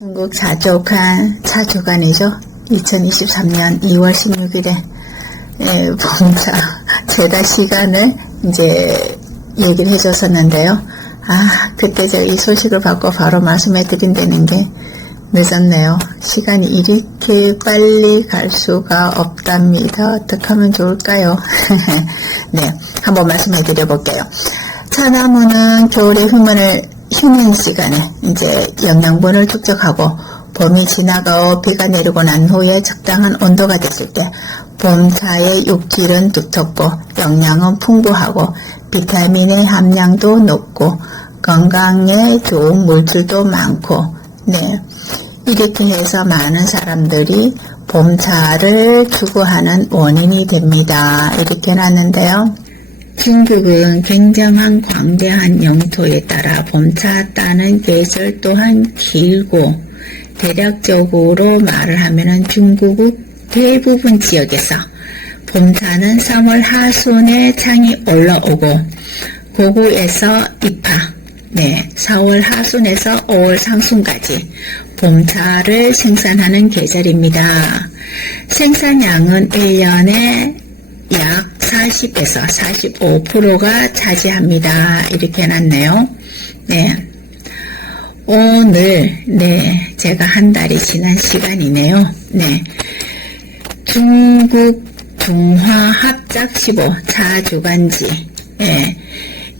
중국 자주간이죠. 2023년 2월 16일에 봉사 제다 시간을 이제 얘기를 해줬었는데요. 그때 제가 이 소식을 받고 바로 말씀해 드린다는 게 늦었네요. 시간이 이렇게 빨리 갈 수가 없답니다. 어떻게 하면 좋을까요? 네, 한번 말씀해 드려 볼게요. 차나무는 겨울의 휴면 시간에 이제 영양분을 축적하고 봄이 지나가고 비가 내리고 난 후에 적당한 온도가 됐을 때 봄차의 육질은 두텁고 영양은 풍부하고 비타민의 함량도 높고 건강에 좋은 물질도 많고 이렇게 해서 많은 사람들이 봄차를 추구하는 원인이 됩니다. 이렇게 해놨는데요. 중국은 굉장한 광대한 영토에 따라 봄차 따는 계절 또한 길고 대략적으로 말을 하면은 중국 대부분 지역에서 봄차는 3월 하순에 창이 올라오고 고구에서 입하 4월 하순에서 5월 상순까지 봄차를 생산하는 계절입니다. 생산량은 1년에 약 40에서 45%가 차지합니다. 이렇게 해놨네요. 오늘 제가 한 달이 지난 시간이네요. 중국 중화합작 15 차주간지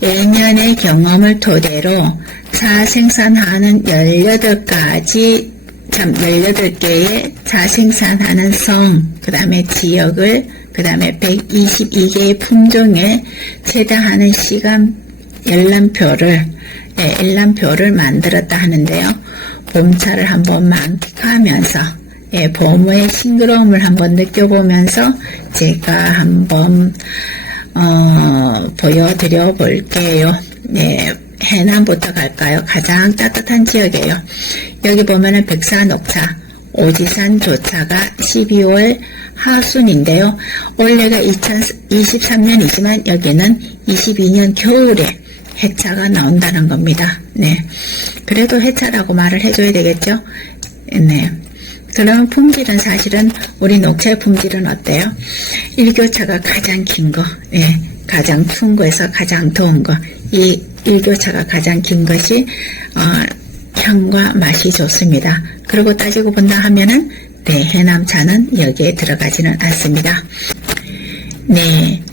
예년의 경험을 토대로 차 생산하는 18개의 차 생산하는 성, 그 다음에 지역을, 그 다음에 122개의 품종에 채당하는 시간 일람표를 만들었다 하는데요. 봄차를 한번 만끽하면서 봄의 싱그러움을 한번 느껴보면서 제가 한번 보여드려 볼게요. 해남부터 갈까요? 가장 따뜻한 지역이에요. 여기 보면은 백사녹차, 오지산 조차가 12월 하순인데요. 올해가 2023년이지만 여기는 22년 겨울에 해차가 나온다는 겁니다. 그래도 해차라고 말을 해줘야 되겠죠? 그러면 품질은 사실은 우리 녹차의 품질은 어때요? 일교차가 가장 긴 거, 가장 추운 거에서 가장 더운 거, 이 일교차가 가장 긴 것이 향과 맛이 좋습니다. 그리고 따지고 본다 하면은 해남차는 여기에 들어가지는 않습니다.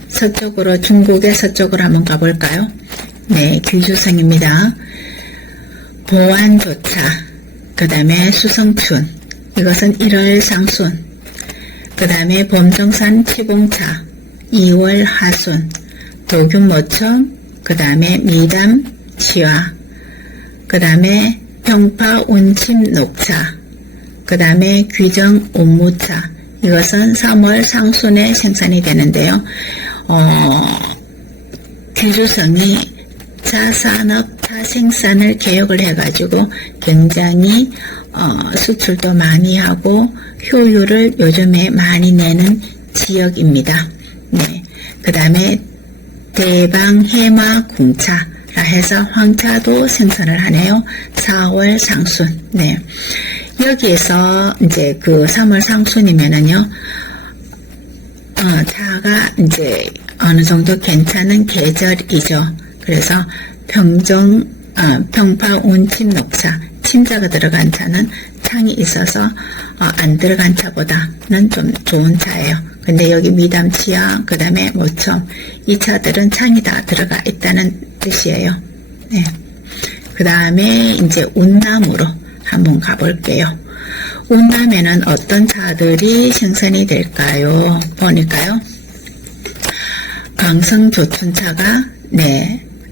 서쪽으로 중국의 서쪽으로 한번 가볼까요? 귀주성입니다. 보안조차, 그 다음에 수성춘, 이것은 1월 상순, 그 다음에 범정산 치봉차 2월 하순, 도균모청, 그 다음에 미담 치화, 그 다음에 평파 운침 녹차, 그 다음에 귀정 옥무차, 이것은 3월 상순에 생산이 되는데요. 귀주성이 차산업, 차생산을 개혁을 해가지고 굉장히 수출도 많이 하고 효율을 요즘에 많이 내는 지역입니다. 그 다음에 대방해마 궁차라 해서 황차도 생산을 하네요. 4월 상순. 여기에서 이제 그 3월 상순이면은요, 차가 이제 어느 정도 괜찮은 계절이죠. 그래서 평파 운침 녹차, 침자가 들어간 차는 창이 있어서 안 들어간 차보다는 좀 좋은 차예요. 근데 여기 미담치야, 그 다음에 모청, 이 차들은 창이 다 들어가 있다는 뜻이에요. 그 다음에 이제 운남으로 한번 가볼게요. 운남에는 어떤 차들이 생산이 될까요? 보니까요. 강성조춘차가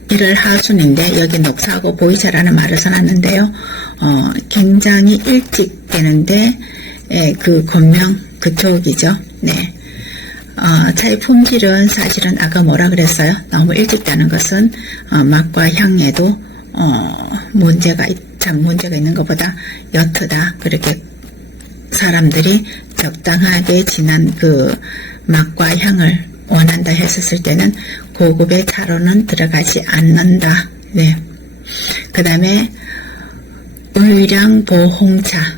1월 하순인데 여기 녹차하고 보이차라는 말을 써놨는데요. 굉장히 일찍 되는데 그 건명 그쪽이죠. 차의 품질은 사실은 아까 뭐라 그랬어요? 너무 일찍 따는 것은 맛과 향에도 문제가 있는 것보다 옅다. 그렇게 사람들이 적당하게 진한 그 맛과 향을 원한다 했었을 때는 고급의 차로는 들어가지 않는다. 그 다음에 을량보홍차는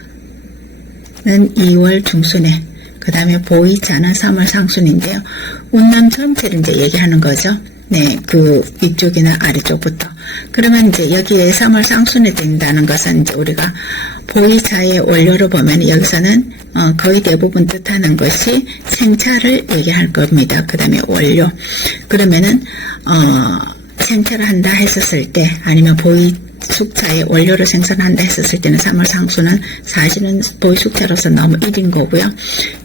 2월 중순에, 그 다음에 보이차는 3월 상순인데요. 운남 전체를 이제 얘기하는 거죠. 네, 그 위쪽이나 아래쪽부터. 그러면 이제 여기에 3월 상순에 된다는 것은 이제 우리가 보이차의 원료로 보면 여기서는 거의 대부분 뜻하는 것이 생차를 얘기할 겁니다. 그 다음에 원료. 그러면은 생차를 한다 했었을 때, 아니면 보이숙차의 원료를 생산한다 했었을 때는 3월 상수는 사실은 보이숙차로서 너무 1인 거고요.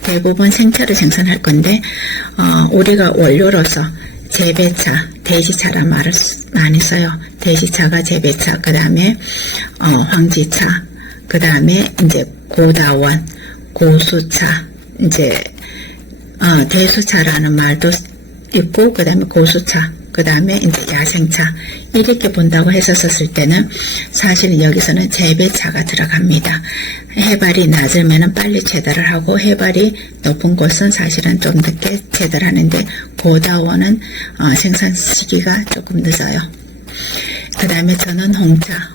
대부분 생차를 생산할 건데, 우리가 원료로서 재배차, 대지차란 말을 많이 써요. 대지차가 재배차, 그 다음에 황지차, 그 다음에 이제 고다원, 고수차, 이제 대수차라는 말도 있고, 그 다음에 고수차, 그 다음에 이제 야생차, 이렇게 본다고 했었을 때는 사실은 여기서는 재배차가 들어갑니다. 해발이 낮으면 빨리 채달을 하고, 해발이 높은 곳은 사실은 좀 늦게 채달하는데, 고다원은 생산 시기가 조금 늦어요. 그 다음에 저는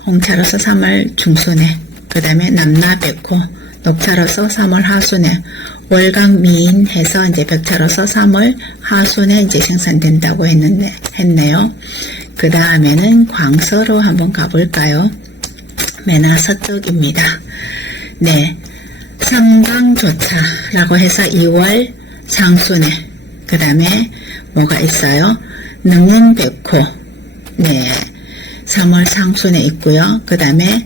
홍차로서 3월 중순에, 그 다음에 남나백호, 녹차로서 3월 하순에, 월강미인 해서 이제 벽차로서 3월 하순에 이제 생산된다고 했네요. 그 다음에는 광서로 한번 가볼까요? 메나 서쪽입니다. 네. 삼강조차라고 해서 2월 상순에, 그 다음에 뭐가 있어요? 능은백호, 네. 3월 상순에 있고요. 그 다음에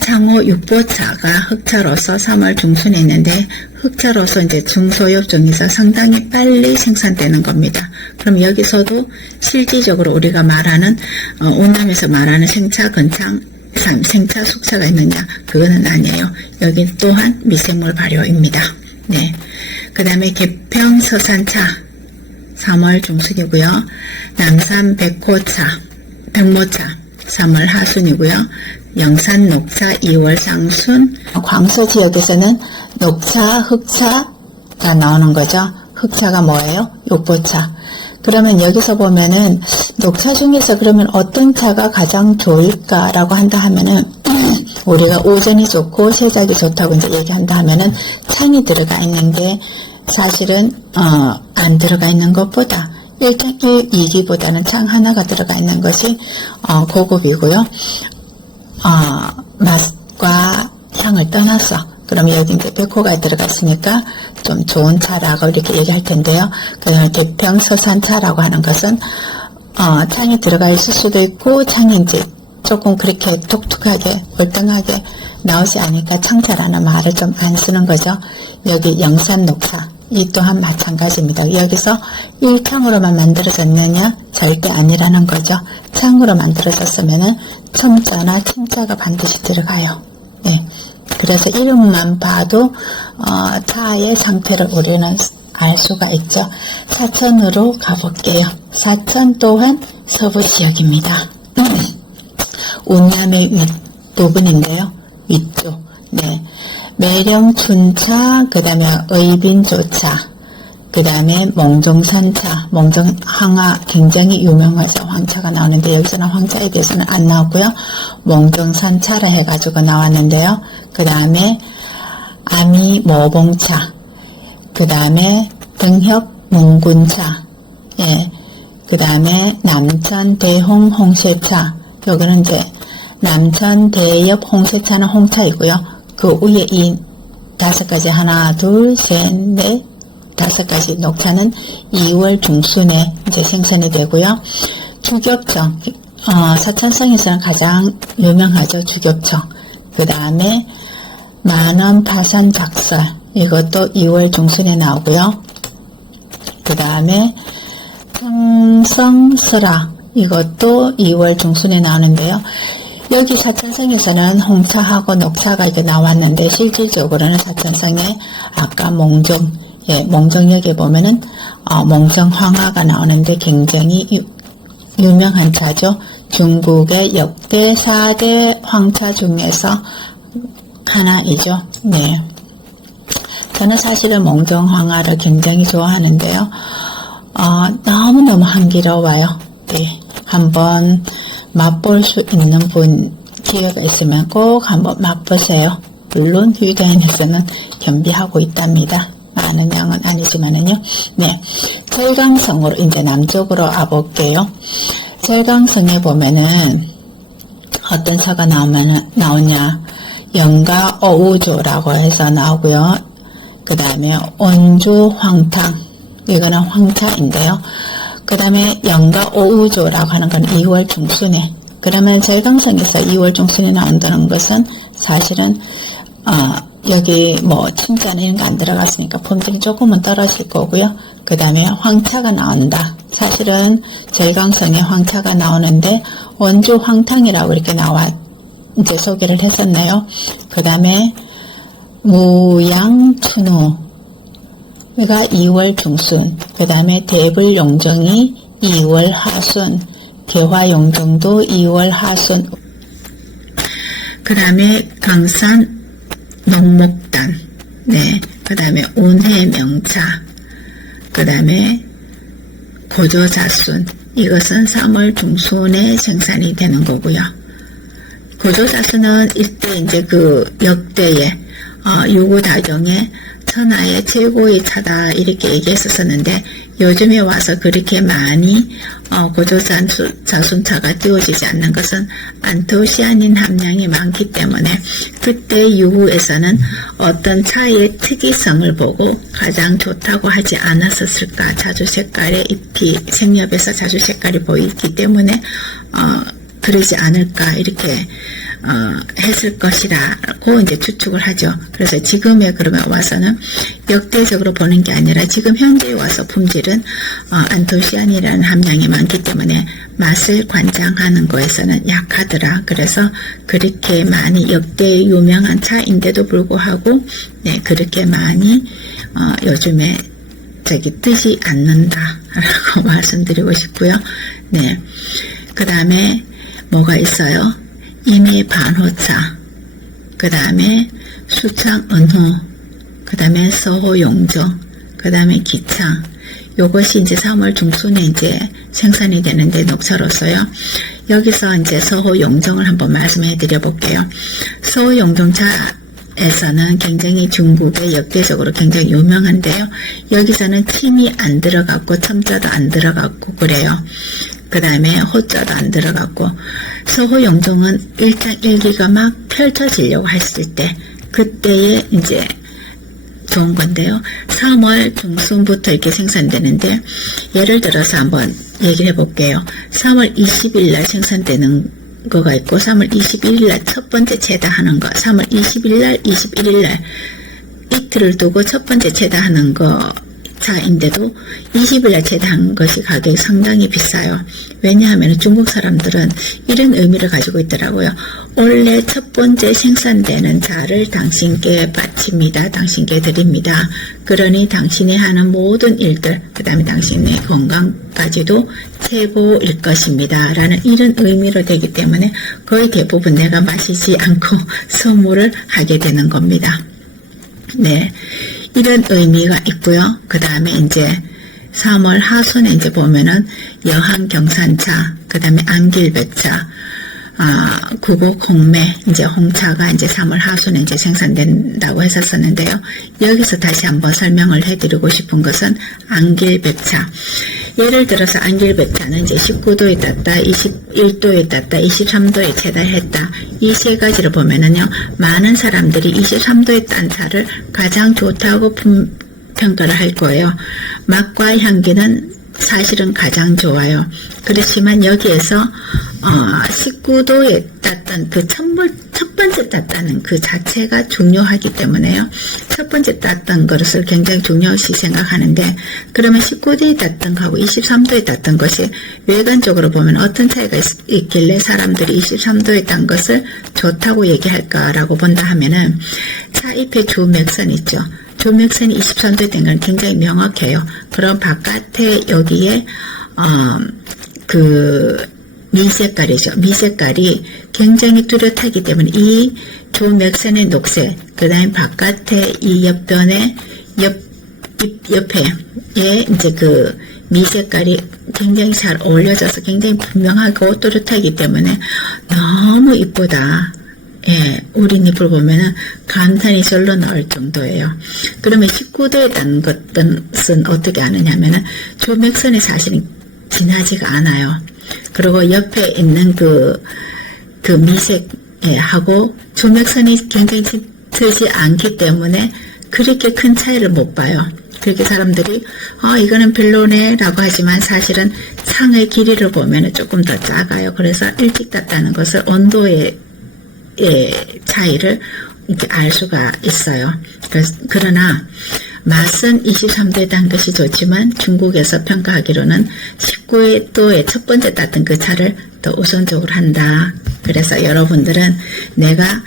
창호 육보차가 흑차로서 3월 중순에 있는데, 흑차로서 이제 중소엽 중에서 상당히 빨리 생산되는 겁니다. 그럼 여기서도 실질적으로 우리가 말하는 운남에서 말하는 생차, 건창, 생차, 숙차가 있느냐? 그거는 아니에요. 여기 또한 미생물 발효입니다. 네. 그 다음에 개평 서산차 3월 중순이고요. 남산 백호차, 백모차 3월 하순이고요. 영산 녹차 2월 상순. 광서 지역에서는 녹차, 흑차가 나오는 거죠. 흑차가 뭐예요? 육보차. 그러면 여기서 보면은 녹차 중에서 그러면 어떤 차가 가장 좋을까라고 한다 하면은 우리가 오전이 좋고 세작이 좋다고 이제 얘기한다 하면은 창이 들어가 있는데, 사실은 안 들어가 있는 것보다 1장 2기보다는 창 하나가 들어가 있는 것이 고급이고요. 맛과 향을 떠나서, 그럼 여기 이제 백호가 들어가 있으니까 좀 좋은 차라고 이렇게 얘기할 텐데요. 그 다음에 대평서산차라고 하는 것은 창이 들어가 있을 수도 있고, 창이 이제 조금 그렇게 독특하게 월등하게 나오지 않으니까 창차라는 말을 좀 안 쓰는 거죠. 여기 영산 녹차, 이 또한 마찬가지입니다. 여기서 1창으로만 만들어졌느냐? 절대 아니라는 거죠. 창으로 만들어졌으면은 첨자나 침자가 반드시 들어가요. 네. 그래서 이름만 봐도 차의 상태를 우리는 알 수가 있죠. 사천으로 가볼게요. 사천 또한 서부 지역입니다. 운남의 윗부분인데요. 위쪽. 네. 매령춘차, 그 다음에 의빈조차, 그 다음에 몽종산차, 몽종항아 굉장히 유명해서 황차가 나오는데, 여기서는 황차에 대해서는 안 나왔고요. 몽종산차라 해가지고 나왔는데요. 그 다음에 아미모봉차, 그 다음에 등협문군차, 예, 그 다음에 남천대홍 홍쇠차, 여기는 이제 남천대엽 홍쇠차는 홍차이고요. 그 위에 이 5가지, 하나, 둘, 셋, 넷, 5가지 녹차는 2월 중순에 이제 생산이 되고요. 주겹청, 사천성에서는 가장 유명하죠. 주겹청. 그 다음에 만원 파산 작설, 이것도 2월 중순에 나오고요. 그 다음에 평성설화, 이것도 2월 중순에 나오는데요. 여기 사천성에서는 홍차하고 녹차가 이렇게 나왔는데, 실질적으로는 사천성에 아까 몽종, 예, 몽종역에 보면은 몽정황화가 나오는데 굉장히 유명한 차죠. 중국의 역대 4대 황차 중에서 하나이죠. 네. 저는 사실은 몽정황화를 굉장히 좋아하는데요. 너무너무 향기로워요. 네. 한번 맛볼 수 있는 분 기회가 있으면 꼭 한번 맛보세요. 물론 유다인에서는 겸비하고 있답니다. 많은 양은 아니지만은요. 네. 절강성으로 이제 남쪽으로 와볼게요. 절강성에 보면은 어떤 사가 나오냐. 영가 어우조라고 해서 나오고요. 그 다음에 온주 황탕. 이거는 황타인데요. 그 다음에 영가 오우조라고 하는 건 2월 중순에. 그러면 절강성에서 2월 중순에 나온다는 것은 사실은 여기 뭐 칭찬 이런 거 안 들어갔으니까 품질이 조금은 떨어질 거고요. 그 다음에 황차가 나온다. 사실은 절강성에 황차가 나오는데 원주 황탕이라고 이렇게 이제 소개를 했었나요? 그 다음에 무양춘우가 2월 중순, 그 다음에 대불용정이 2월 하순, 개화용정도 2월 하순, 그 다음에 강산 농목단, 네, 그 다음에 운해명차, 그 다음에 고조자순, 이것은 3월 중순에 생산이 되는 거고요. 고조자순은 이때 이제 그 역대의 유구다경의 천하의 최고의 차다 이렇게 얘기했었는데 요즘에 와서 그렇게 많이 고조자순차가 띄워지지 않는 것은 안토시아닌 함량이 많기 때문에 그때 유구에서는 어떤 차의 특이성을 보고 가장 좋다고 하지 않았었을까. 자주 색깔의 잎이 색엽에서 자주 색깔이 보이기 때문에 그러지 않을까 이렇게 했을 것이라고 이제 추측을 하죠. 그래서 지금에 그러면 와서는 역대적으로 보는 게 아니라 지금 현재에 와서 품질은 안토시아닌이라는 함량이 많기 때문에 맛을 관장하는 거에서는 약하더라. 그래서 그렇게 많이 역대 유명한 차인데도 불구하고 네, 그렇게 많이 요즘에 뜨지 않는다라고 말씀드리고 싶고요. 네, 그 다음에 뭐가 있어요? 이미 반호차, 그 다음에 수창은호, 그 다음에 서호용조, 그 다음에 기창. 요것이 이제 3월 중순에 이제 생산이 되는데 녹차로서요. 여기서 이제 서호용정을 한번 말씀해 드려 볼게요. 서호용정차에서는 굉장히 중국의 역대적으로 굉장히 유명한데요. 여기서는 침이 안 들어갔고 첨자도 안 들어갔고 그래요. 그 다음에 호자도 안 들어갔고 서호용종은 1장 1기가 막 펼쳐지려고 했을 때 그때에 이제 좋은 건데요. 3월 중순부터 이렇게 생산되는데 예를 들어서 한번 얘기를 해볼게요. 3월 20일 날 생산되는 거가 있고 3월 21일 날 첫 번째 체다하는 거 3월 20일 날 21일 날 이틀을 두고 첫 번째 체다하는 거 차인데도 20일날 체다한 것이 가격이 상당히 비싸요. 왜냐하면 중국 사람들은 이런 의미를 가지고 있더라고요. 원래 첫 번째 생산되는 차를 당신께 바칩니다. 당신께 드립니다. 그러니 당신이 하는 모든 일들, 그 다음에 당신의 건강까지도 최고일 것입니다. 라는 이런 의미로 되기 때문에 거의 대부분 내가 마시지 않고 선물을 하게 되는 겁니다. 네. 이런 의미가 있고요. 그 다음에 이제 3월 하순에 이제 보면은 여한경산차, 그 다음에 안길백차, 구곡홍매, 이제 홍차가 이제 3월 하순에 이제 생산된다고 했었는데요. 여기서 다시 한번 설명을 해드리고 싶은 것은 안길백차. 예를 들어서 안길백차는 이제 19도에 땄다, 21도에 땄다, 23도에 체달했다. 이 세 가지를 보면은요, 많은 사람들이 23도에 딴 차를 가장 좋다고 평가를 할 거예요. 맛과 향기는 사실은 가장 좋아요. 그렇지만 여기에서 19도에 땄던 그 첫 번째 땄다는 그 자체가 중요하기 때문에요. 첫 번째 땄던 것을 굉장히 중요시 생각하는데 그러면 19도에 땄던 거하고 23도에 땄던 것이 외관적으로 보면 어떤 차이가 있길래 사람들이 23도에 딴 것을 좋다고 얘기할까라고 본다 하면은 차잎의 주맥선 있죠. 주맥선이 23도에 된 건 굉장히 명확해요. 그럼 바깥에 여기에 미색깔이죠. 미색깔이 굉장히 뚜렷하기 때문에 이 주맥선의 녹색, 그 다음에 바깥에 이 옆변의 옆에 이제 그 미색깔이 굉장히 잘 어울려져서 굉장히 분명하고 또렷하기 때문에 너무 이쁘다. 예, 우린 잎을 보면은 감탄이 절로 나올 정도예요. 그러면 19도에 단 것은 어떻게 아느냐면은 조맥선이 사실은 진하지가 않아요. 그리고 옆에 있는 그 미색하고 조맥선이 굉장히 짙지 않기 때문에 그렇게 큰 차이를 못 봐요. 그렇게 사람들이 이거는 별로네 라고 하지만 사실은 창의 길이를 보면 조금 더 작아요. 그래서 일찍 땄다는 것을 온도의 차이를 이렇게 알 수가 있어요. 그러나 맛은 23도에 단 것이 좋지만 중국에서 평가하기로는 19도에 첫 번째 땄던 그 차를 더 우선적으로 한다. 그래서 여러분들은 내가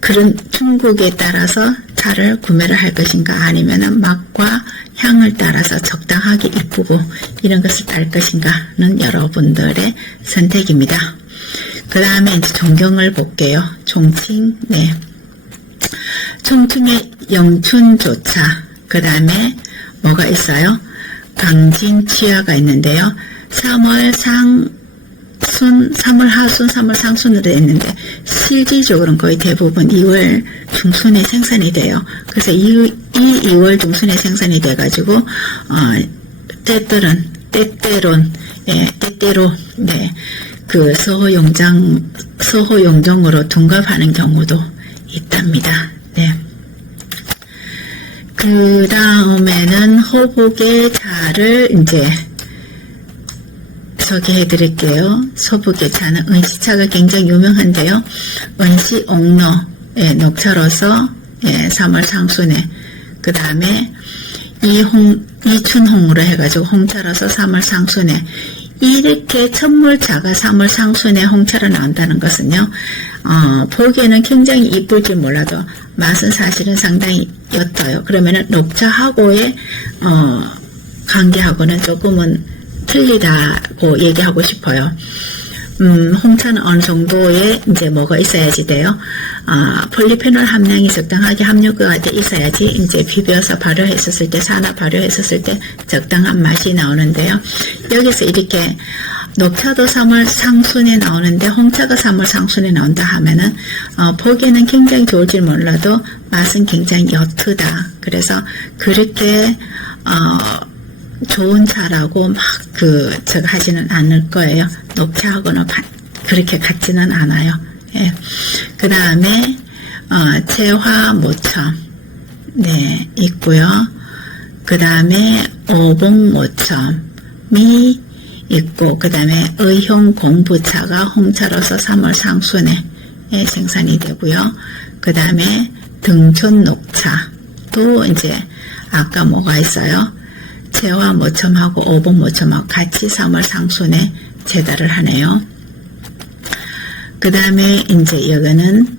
그런 중국에 따라서 차를 구매를 할 것인가 아니면 맛과 향을 따라서 적당하게 이쁘고 이런 것을 딸 것인가는 여러분들의 선택입니다. 그 다음에 이제 종경을 볼게요. 총칭, 네. 총칭의 영춘조차, 그 다음에 뭐가 있어요? 강진취하가 있는데요. 3월 하순, 3월 상순으로 되어 있는데 실질적으로는 거의 대부분 2월 중순에 생산이 돼요. 그래서 2월 중순에 생산이 돼가지고 때때로 네, 그 서호용종으로 둔갑하는 경우도 있답니다. 네. 그 다음에는 호북의 차를 이제 소개해 드릴게요. 소북의 차는 은시차가 굉장히 유명한데요. 은시 옥로의 녹차로서 3월 상순에 그 다음에 이춘홍으로 해가지고 홍차로서 3월 상순에 이렇게 첫물차가 3월 상순에 홍차로 나온다는 것은요. 보기에는 굉장히 이쁠지 몰라도 맛은 사실은 상당히 옅어요. 그러면은 녹차하고의 관계하고는 조금은 틀리다고 얘기하고 싶어요. 홍차는 어느 정도의 이제 뭐가 있어야지 돼요. 폴리페놀 함량이 적당하게 함유가 돼 있어야지 이제 비벼서 발효했었을 때, 산화 발효했었을 때 적당한 맛이 나오는데요. 여기서 이렇게 녹차도 3월 상순에 나오는데 홍차가 3월 상순에 나온다 하면은 보기에는 굉장히 좋을지 몰라도 맛은 굉장히 옅다. 그래서 그렇게 좋은 차라고 막 저거 하지는 않을 거예요. 녹차하고는 그렇게 같지는 않아요. 예. 그 다음에 채화모첨 네 있고요. 그 다음에 오봉모첨이 있고 그 다음에 의형공부차가 홍차로서 3월 상순에 생산이 되고요. 그 다음에 등촌녹차도 이제 아까 뭐가 있어요? 채화모첨하고 오봉모첨하고 같이 3월 상순에 재달을 하네요. 그 다음에 이제 여기는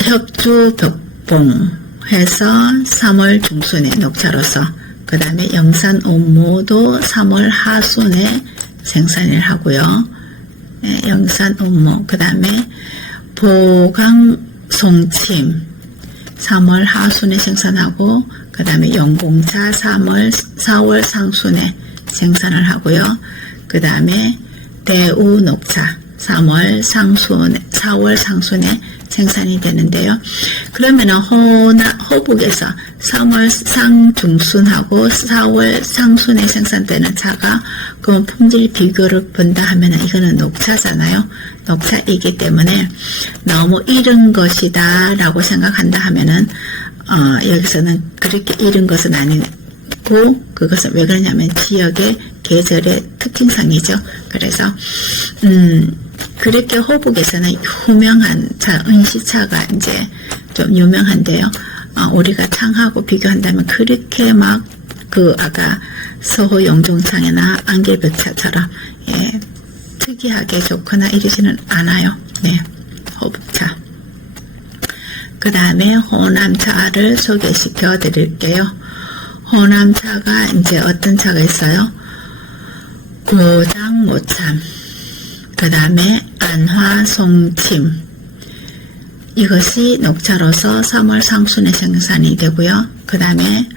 혁주벽봉 해서 3월 중순에 녹차로서 그 다음에 영산온모도 3월 하순에 생산을 하고요. 네, 영산온모 그 다음에 보강송침 3월 하순에 생산하고 그 다음에 영공차 4월 상순에 생산을 하고요. 그 다음에 대우녹차 4월 상순에 생산이 되는데요. 그러면은 호북에서 3월 상중순하고 4월 상순에 생산되는 차가 그 품질 비교를 본다 하면은 이거는 녹차잖아요. 녹차이기 때문에 너무 이른 것이다 라고 생각한다 하면은 여기서는 그렇게 이른 것은 아니고 그것은 왜 그러냐면 지역의 계절의 특징상이죠. 그래서 그렇게 호북에서는 유명한 차, 은시차가 이제 좀 유명한데요. 우리가 창하고 비교한다면 그렇게 막 아까 서호영종창이나 안개벽차처럼 특이하게 좋거나 이러지는 않아요. 네, 호북차. 그 다음에 호남차를 소개시켜 드릴게요. 호남차가 이제 어떤 차가 있어요? 고장모참, 그 다음에 안화송침, 이것이 녹차로서 3월 상순에 생산이 되고요. 그 다음에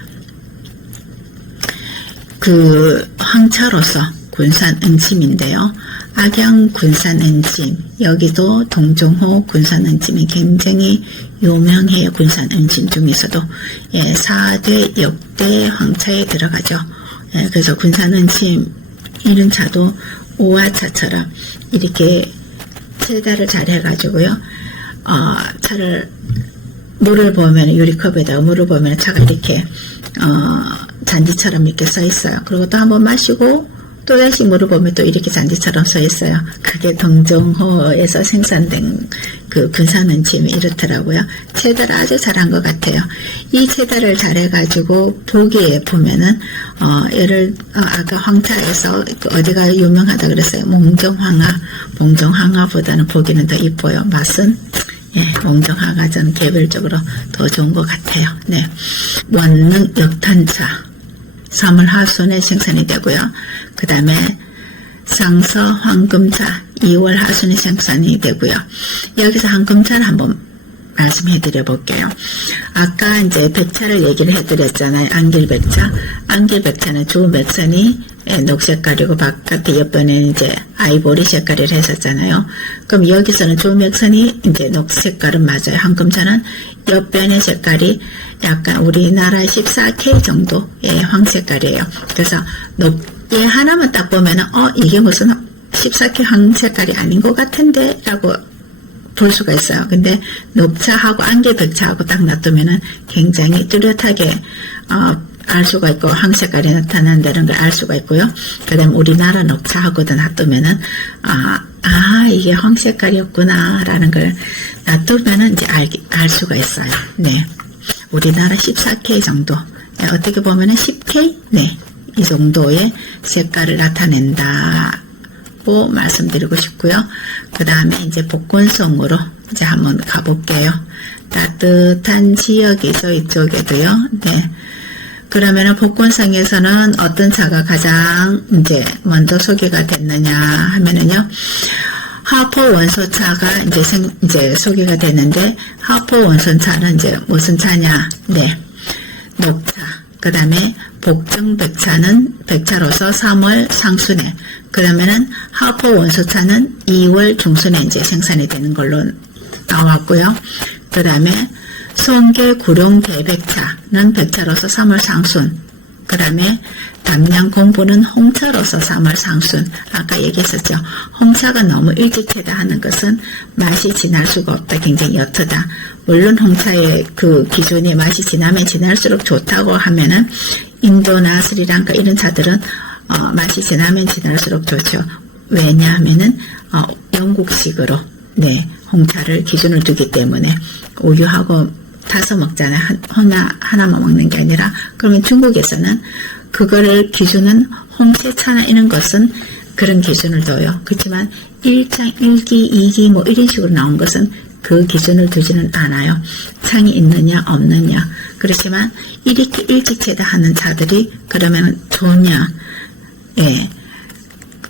그 황차로서 군산 응침인데요. 악양 군산 응침, 여기도 동종호 군산 응침이 굉장히 유명해요. 군산 응침 중에서도 4대 역대 황차에 들어가죠. 그래서 군산 응침 이런 차도 우화차처럼 이렇게 세달을 잘 해가지고요. 차를 물을 보면 유리컵에다가 물을 보면 차가 이렇게 잔디처럼 이렇게 써 있어요. 그리고 또 한번 마시고 또 다시 물을 보면 또 이렇게 잔디처럼 써 있어요. 그게 동정호에서 생산된 그 군산 응침이 이렇더라고요. 채달을 아주 잘한 것 같아요. 이 채달을 잘해가지고 보기에 보면은 아까 황차에서 어디가 유명하다 그랬어요. 몽정황화보다는 보기는 더 이뻐요. 맛은 몽정황화가 저는 개별적으로 더 좋은 것 같아요. 네, 원능 역탄차 3월 하순에 생산이 되고요. 그 다음에 상서 황금차 2월 하순에 생산이 되고요. 여기서 황금차를 한번 말씀해 드려 볼게요. 아까 이제 백차를 얘기를 해 드렸잖아요. 안길백차. 안길백차는 주 맥선이 녹색깔이고 바깥에 옆에는 이제 아이보리 색깔을 했었잖아요. 그럼 여기서는 주 맥선이 이제 녹색깔은 맞아요. 황금차는 옆변의 색깔이 약간 우리나라 14K 정도의 황색깔이에요. 그래서 얘 하나만 딱 보면은 이게 무슨 14K 황색깔이 아닌 것 같은데 라고 볼 수가 있어요. 근데 녹차하고 안개백차하고 딱 놔두면은 굉장히 뚜렷하게 알 수가 있고 황색깔이 나타난다는 걸 알 수가 있고요. 그 다음 우리나라 녹차하고도 놔두면은 이게 황색깔이었구나 라는 걸 놔두면은 이제 알 수가 있어요. 네, 우리나라 14K 정도, 어떻게 보면은 10K, 이 정도의 색깔을 나타낸다고 말씀드리고 싶고요. 그 다음에 이제 복권성으로 이제 한번 가볼게요. 따뜻한 지역이죠. 이쪽에도요. 네. 그러면은 복권성에서는 어떤 차가 가장 이제 먼저 소개가 됐느냐 하면은요. 하포 원소차가 이제 소개가 됐는데, 하포 원소차는 이제 무슨 차냐? 네. 녹차. 그 다음에 복정백차는 백차로서 3월 상순에, 그러면은 하포 원소차는 2월 중순에 이제 생산이 되는 걸로 나왔고요. 그 다음에 송계 구룡 대백차는 백차로서 3월 상순, 그 다음에 담양 공부는 홍차로서 3월 상순. 아까 얘기했었죠. 홍차가 너무 일찍 채다 하는 것은 맛이 진할 수가 없다. 굉장히 옅다. 물론 홍차의 그 기준이 맛이 진하면 진할수록 좋다고 하면은 인도나 스리랑카 이런 차들은 맛이 진하면 진할수록 좋죠. 왜냐하면은 영국식으로 홍차를 기준을 두기 때문에 우유하고 타서 먹잖아요. 하나만 먹는 게 아니라. 그러면 중국에서는 그거를 기준은 홍채차나 이런 것은 그런 기준을 둬요. 그렇지만 1장, 1기, 2기 뭐 이런 식으로 나온 것은 그 기준을 두지는 않아요. 창이 있느냐 없느냐. 그렇지만 이렇게 일찍 채다하는 차들이 그러면 좋냐.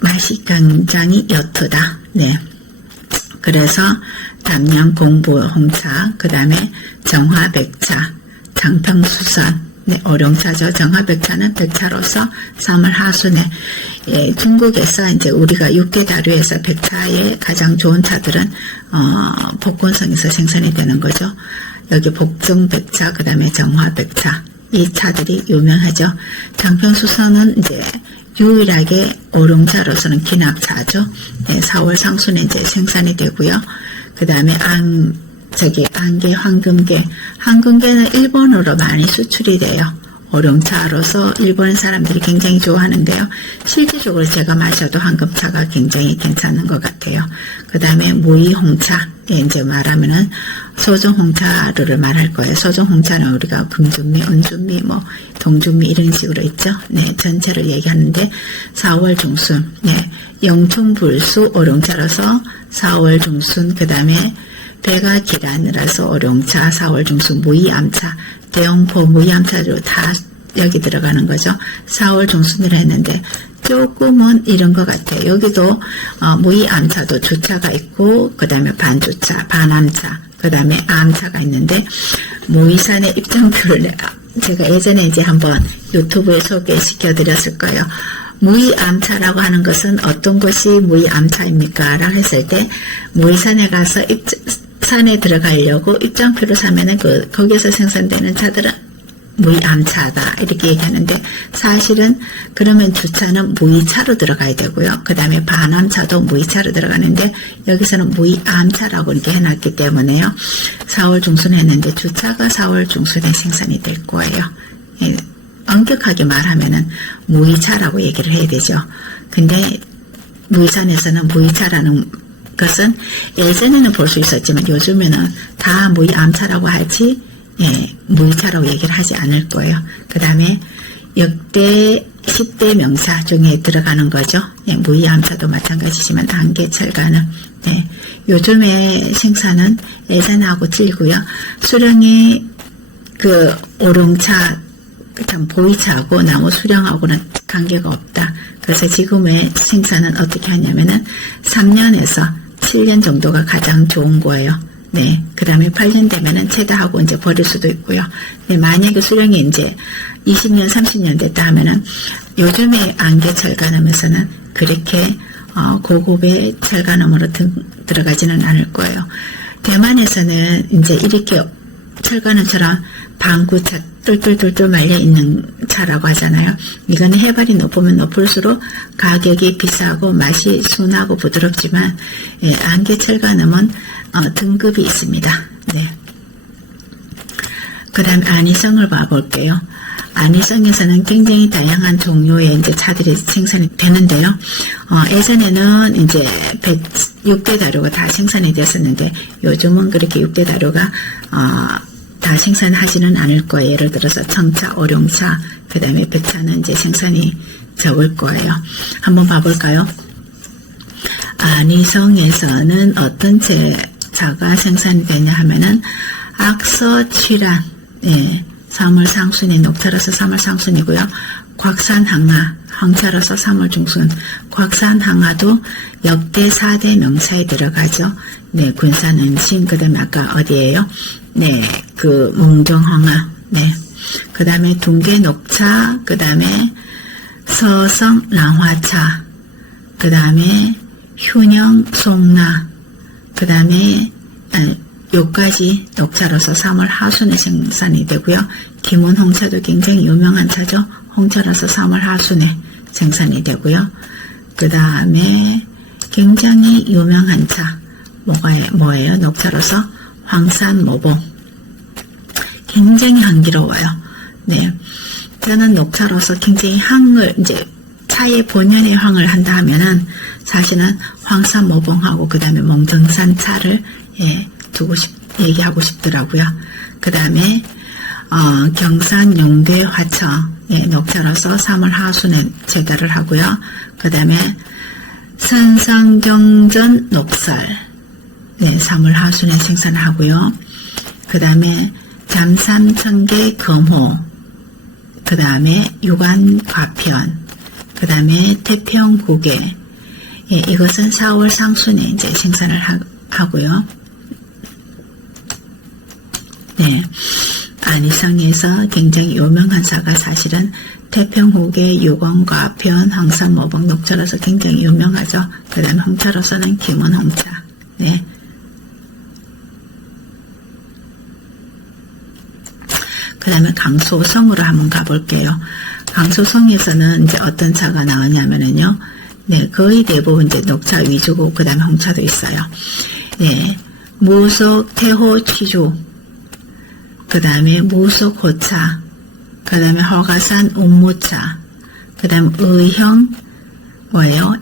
맛이 굉장히 옅다. 네. 그래서 담양 공부 홍차, 그 다음에 정화백차, 장평수선, 어룡차죠. 정화백차는 백차로서 3월 하순에, 중국에서 이제 우리가 육계다류에서 백차의 가장 좋은 차들은 복권성에서 생산이 되는 거죠. 여기 복정백차, 그 다음에 정화백차, 이 차들이 유명하죠. 장평수선은 이제 유일하게 오룡차로서는 기납차죠. 4월 상순에 이제 생산이 되고요. 그 다음에 안개, 황금계는 일본으로 많이 수출이 돼요. 오룡차로서 일본 사람들이 굉장히 좋아하는데요. 실질적으로 제가 마셔도 황금차가 굉장히 괜찮은 것 같아요. 그 다음에 무이홍차, 이제 말하면은 소중홍차를 말할 거예요. 소중홍차는 우리가 금준미, 은준미, 동준미 이런 식으로 있죠. 전체를 얘기하는데 4월 중순, 영충불수 오룡차라서 4월 중순, 그 다음에 배가 기란이라서 오룡차, 4월 중순, 무이암차, 대용포 무이암차로 다 여기 들어가는 거죠. 4월 중순이라 했는데 조금은 이런 것 같아요. 여기도 무이암차도 주차가 있고, 그 다음에 반주차, 반암차, 그 다음에 암차가 있는데 무이산의 입장표를 내가 제가 예전에 이제 한번 유튜브에 소개시켜 드렸을 거예요. 무의암차라고 하는 것은 어떤 것이 무의암차입니까? 라고 했을 때, 무의산에 가서 산에 들어가려고 입장표를 사면은 거기서 생산되는 차들은 무의암차다. 이렇게 얘기하는데, 사실은 그러면 주차는 무의차로 들어가야 되고요. 그 다음에 반암차도 무의차로 들어가는데, 여기서는 무의암차라고 이렇게 해놨기 때문에요. 4월 중순에 했는데, 주차가 4월 중순에 생산이 될 거예요. 예. 엄격하게 말하면은 무의차라고 얘기를 해야 되죠. 근데 무의산에서는 무의차라는 것은 예전에는 볼 수 있었지만 요즘에는 다 무의암차라고 하지 무의차라고 얘기를 하지 않을 거예요. 그 다음에 역대 10대 명사 중에 들어가는 거죠. 무의암차도 마찬가지지만 안개철가는 요즘의 생산은 예전하고 틀리고요. 수령의 그 오룡차 참 보이차하고 나무 수령하고는 관계가 없다. 그래서 지금의 생산은 어떻게 하냐면은 3년에서 7년 정도가 가장 좋은 거예요. 네. 그 다음에 8년 되면은 체다하고 이제 버릴 수도 있고요. 네, 만약에 수령이 이제 20년, 30년 됐다 하면은 요즘의 안개 철가늠에서는 그렇게 고급의 철가늠으로 들어가지는 않을 거예요. 대만에서는 이제 이렇게 철가늠처럼 방구차 똘똘똘똘 말려있는 차라고 하잖아요. 이거는 해발이 높으면 높을수록 가격이 비싸고 맛이 순하고 부드럽지만 안개철가늠은 등급이 있습니다. 네. 그 다음 안희성을 봐볼게요. 안희성에서는 굉장히 다양한 종류의 이제 차들이 생산이 되는데요. 예전에는 이제 6대 다료가 다 생산이 됐었는데 요즘은 그렇게 6대 다료가 다 생산하지는 않을 거예요. 예를 들어서 청차, 오룡차, 그 다음에 백차는 이제 생산이 적을 거예요. 한번 봐볼까요? 안희성에서는 어떤 차가 생산이 되냐 하면은 악서취란, 삼월상순이 녹차로서 삼월상순이고요. 곽산항아, 황차로서 3월 중순. 곽산항아도 역대 4대 명사에 들어가죠. 네, 군산은신, 그 다음에 아까 어디예요? 네, 그 몽정황아, 네. 그 다음에 둥계녹차, 그 다음에 서성랑화차, 그 다음에 휴녕송나, 그 다음에 요까지 녹차로서 3월 하순에 생산이 되고요. 김운홍차도 굉장히 유명한 차죠. 홍차로서 3월 하순에 생산이 되고요. 그 다음에 굉장히 유명한 차 뭐예요? 녹차로서 황산모봉. 굉장히 향기로워요. 네, 저는 녹차로서 굉장히 향을 이제 차의 본연의 향을 한다 하면은 사실은 황산모봉하고 그 다음에 몽정산 차를 얘기하고 싶더라고요. 그 다음에 경산 용대 화처 녹차로서 3월 하순에 제달을 하고요. 그 다음에 산성경전 녹살 3월 하순에 생산을 하고요. 그 다음에 잠삼천개 금호, 그 다음에 유관과편, 그 다음에 태평국에 이것은 4월 상순에 이제 생산을 하고요. 네, 안희성에서 굉장히 유명한 차가 사실은 태평국의 유관과편, 황산모봉, 녹차로서 굉장히 유명하죠. 그 다음에 홍차로서는 김은홍차. 네. 그 다음에 강소성으로 한번 가볼게요. 강소성에서는 이제 어떤 차가 나오냐면은요. 네, 거의 대부분 이제 녹차 위주고, 그 다음에 홍차도 있어요. 네, 무속 태호 취주, 그 다음에 무속 호차, 그 다음에 허가산 운무차, 그 다음에 의형,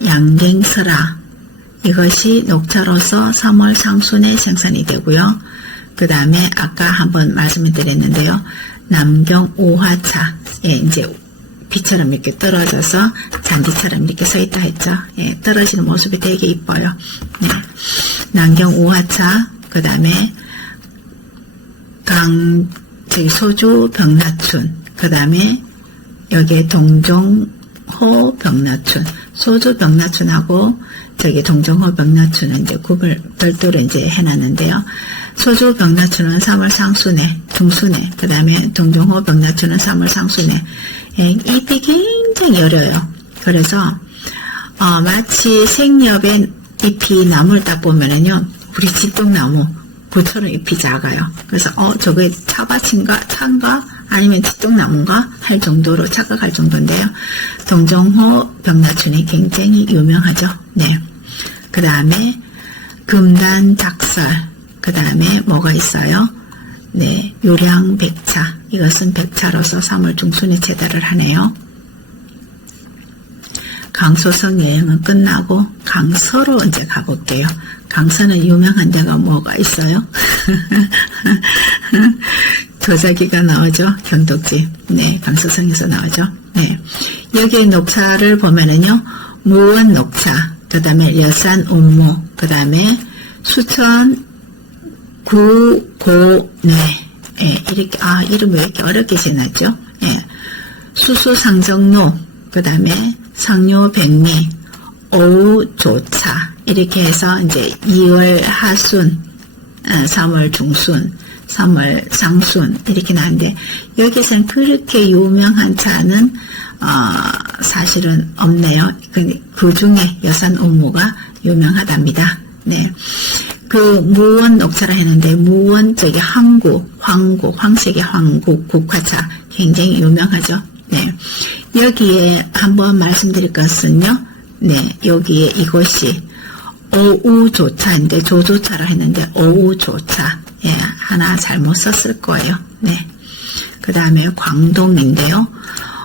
양갱설화. 이것이 녹차로서 3월 상순에 생산이 되고요. 그 다음에 아까 한번 말씀을 드렸는데요. 남경 우화차, 이제 비처럼 이렇게 떨어져서 잔디처럼 이렇게 서 있다 했죠. 떨어지는 모습이 되게 이뻐요. 네. 남경 우화차, 그 다음에 소주 병라춘, 그 다음에 여기에 동종호 병라춘, 소주 병라춘하고 동종호 병라춘은 이제 별도로 이제 해놨는데요. 소주 병나초는 3월 상순에, 중순에, 그 다음에 동종호 병나초는 3월 상순에. 예, 잎이 굉장히 여려요. 그래서 마치 생엽의 잎이 나무를 딱 보면은요, 우리 집동나무 그처럼 잎이 작아요. 그래서 저게 차인가 아니면 집동나무인가 할 정도로 착각할 정도인데요. 동종호 병나초는 굉장히 유명하죠. 네. 그 다음에 금단 작설, 그 다음에 뭐가 있어요? 네, 요량백차. 이것은 백차로서 3월 중순에 제달을 하네요. 강소성 여행은 끝나고 강서로 이제 가볼게요. 강서는 유명한 데가 뭐가 있어요? 도자기가 나오죠. 경덕지. 네, 강서성에서 나오죠. 네, 여기 녹차를 보면은요, 무원 녹차, 그 다음에 여산 운무, 그 다음에 수천 구고뇌. 예, 이렇게, 이름 왜 이렇게 어렵게 지났죠? 예, 수수상정로, 그 다음에 상료백리, 오우조차, 이렇게 해서 이제 2월 하순, 3월 중순, 3월 상순, 이렇게 나는데, 여기서는 그렇게 유명한 차는, 사실은 없네요. 그 중에 여산 운무가 유명하답니다. 네. 그 무원 녹차라 했는데, 무원 저기 황색의 황국 국화차 굉장히 유명하죠. 네. 여기에 한번 말씀드릴 것은요, 네, 여기에 이곳이 오우조차인데, 조조차라 했는데, 오우조차. 예, 하나 잘못 썼을 거예요. 네. 그 다음에 광동인데요.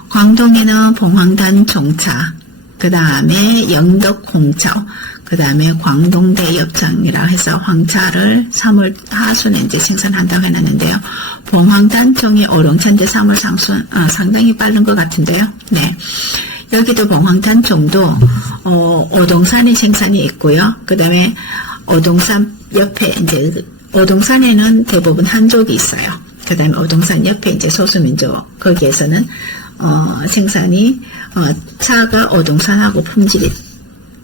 광동에는 봉황단 종차, 그 다음에 영덕홍차, 그 다음에 광동대엽장이라고 해서 황차를 3월 하순에 이제 생산한다고 해놨는데요. 봉황단종이 오룡천대 3월 상순, 상당히 빠른 것 같은데요. 네. 여기도 봉황단종도, 오동산에 생산이 있고요. 그 다음에 오동산 옆에 이제, 오동산에는 대부분 한족이 있어요. 그 다음에 오동산 옆에 이제 소수민족, 거기에서는, 생산이, 차가 오동산하고 품질이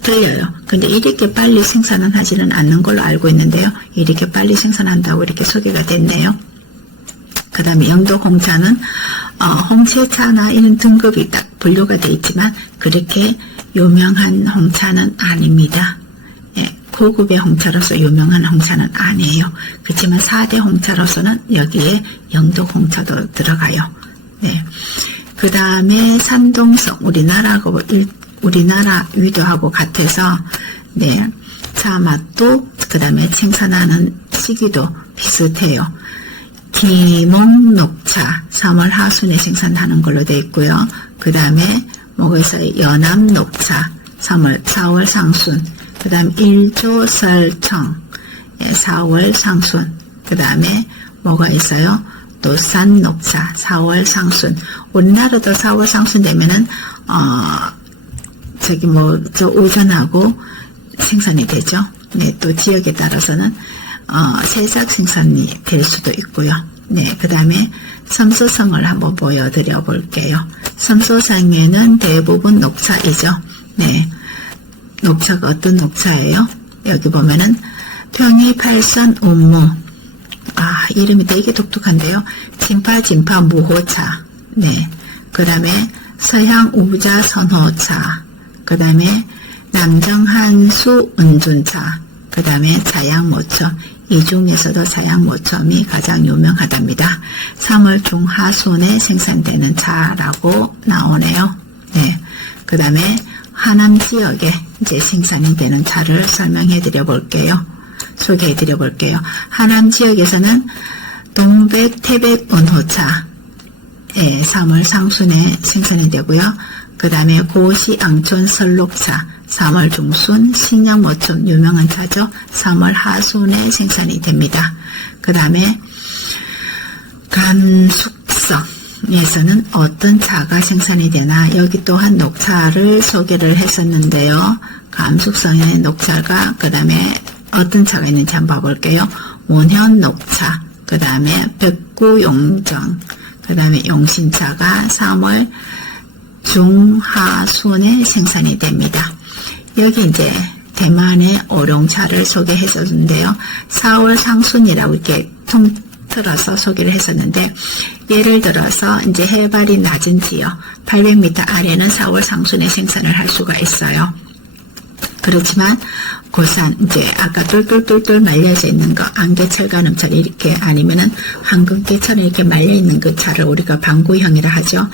틀려요. 근데 이렇게 빨리 생산은 하지는 않는 걸로 알고 있는데요. 이렇게 빨리 생산한다고 이렇게 소개가 됐네요. 그 다음에 영덕홍차는 홍채차나 이런 등급이 딱 분류가 되어 있지만 그렇게 유명한 홍차는 아닙니다. 예, 고급의 홍차로서 유명한 홍차는 아니에요. 그렇지만 4대 홍차로서는 여기에 영덕홍차도 들어가요. 네. 그 다음에 산동성, 우리나라 위도하고 같아서, 네, 차 맛도, 그 다음에 생산하는 시기도 비슷해요. 기몽녹차, 3월 하순에 생산하는 걸로 되어 있고요. 그 다음에, 뭐가 있어요? 연암녹차, 4월 상순. 그 다음, 일조설청, 4월 상순. 그 다음에, 뭐가 있어요? 노산녹차, 4월 상순. 우리나라도 4월 상순 되면은, 오전하고 생산이 되죠. 네, 또 지역에 따라서는, 새싹 생산이 될 수도 있고요. 네, 그 다음에 섬소성을 한번 보여드려 볼게요. 섬소성에는 대부분 녹차이죠. 네, 녹차가 어떤 녹차예요? 여기 보면은, 평이팔선 운무. 이름이 되게 독특한데요. 진파 무호차. 네, 그 다음에 서향 우자 선호차. 그 다음에 남정한수 은준차. 그 다음에 자양모첨. 이 중에서도 자양모첨이 가장 유명하답니다. 3월 중하순에 생산되는 차라고 나오네요. 네. 그 다음에 하남 지역에 이제 생산이 되는 차를 설명해 드려 볼게요. 소개해 드려 볼게요. 하남 지역에서는 동백 태백 은호차. 3월 상순에 생산이 되고요. 그 다음에 고시 앙촌 설록차 3월 중순 신양모처럼 유명한 차죠. 3월 하순에 생산이 됩니다. 그 다음에 감숙성에서는 어떤 차가 생산이 되나 여기 또한 녹차를 소개를 했었는데요. 감숙성의 녹차가 그 다음에 어떤 차가 있는지 한번 봐볼게요. 원현 녹차 그 다음에 백구용정 그 다음에 용신차가 3월 중하순에 생산이 됩니다. 여기 이제 대만의 오룡차를 소개했었는데요. 4월 상순이라고 이렇게 통틀어서 소개를 했었는데, 예를 들어서 이제 해발이 낮은 지역 800m 아래는 4월 상순에 생산을 할 수가 있어요. 그렇지만 고산 이제 아까 똘똘똘똘 말려져 있는 거, 안개철가름처럼 이렇게 아니면은 황금깨처럼 이렇게 말려 있는 그 차를 우리가 방구형이라 하죠.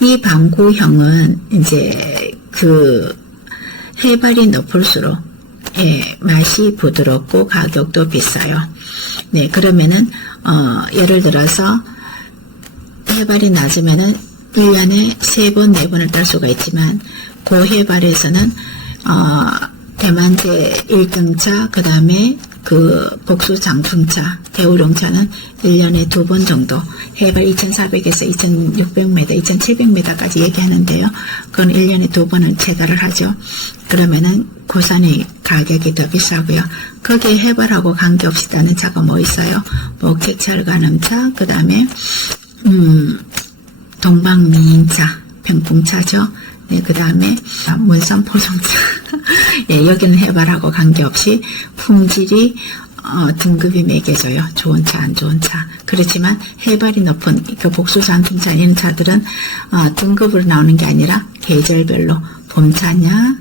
이 방구형은 이제 그 해발이 높을수록 맛이 부드럽고 가격도 비싸요. 네, 그러면은 예를 들어서 해발이 낮으면은 1년에 3번, 4번을 딸 수가 있지만 고해발에서는 대만제 1등차, 그 다음에 그 복수 장풍차, 대우룡차는 1년에 2번 정도, 해발 2,400에서 2,600m, 2,700m까지 얘기하는데요. 그건 1년에 2번을 채달을 하죠. 그러면은 고산의 가격이 더 비싸고요. 거기에 해발하고 관계없이 따는 차가 뭐 있어요? 목택철가늠차, 그 다음에 동방미인차, 병풍차죠. 네, 그 다음에 문산포송차. 예, 여기는 해발하고 관계없이 품질이 등급이 매겨져요. 좋은 차, 안 좋은 차. 그렇지만 해발이 높은 그 복수장풍차 이런 차들은 등급으로 나오는 게 아니라 계절별로 봄차냐,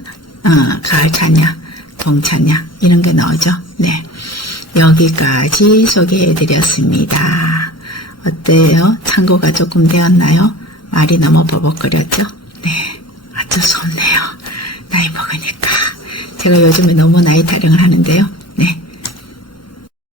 가을차냐, 봄차냐 이런 게 나오죠. 네, 여기까지 소개해드렸습니다. 어때요? 참고가 조금 되었나요? 말이 너무 버벅거렸죠? 네, 어쩔 수 없네요. 나이 먹으니까. 제가 요즘에 너무 나이 타령을 하는데요.